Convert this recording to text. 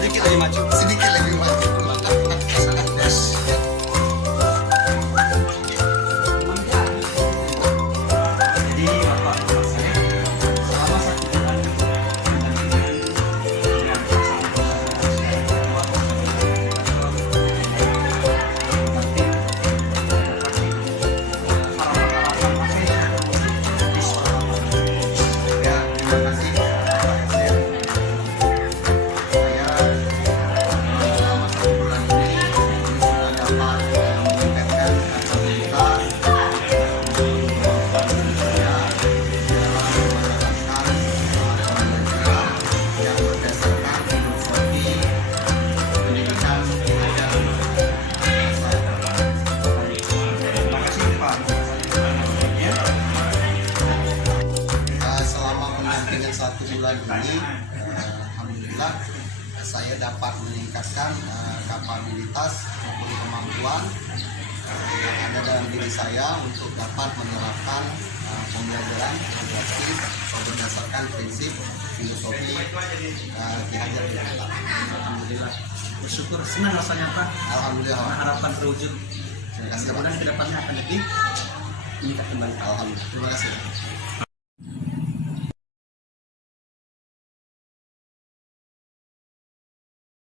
sedikit lebih maju. sedikit lebih maju. Jadi Bapak saya selama 1 bulan mendampingi dengan Ya, terima kasih. Saya selama 1 bulan ini sudah dapat meningkatkan kapasitas yang berdasarkan filosofi pendidikan dan terima kasih Pak. selama pendampingan 1 bulan ini, alhamdulillah saya dapat meningkatkan kapabilitas maupun kemampuan yang ada dalam diri saya untuk dapat menerapkan pembelajaran progresif berdasarkan prinsip filosofi Ki Hajar Dewantara. Alhamdulillah, bersyukur, senang rasanya Pak. Alhamdulillah. Karena harapan terwujud. Terima kasih, Pak. Mudah-mudahan kedepannya akan lebih meningkat kembali. Alhamdulillah. Terima kasih.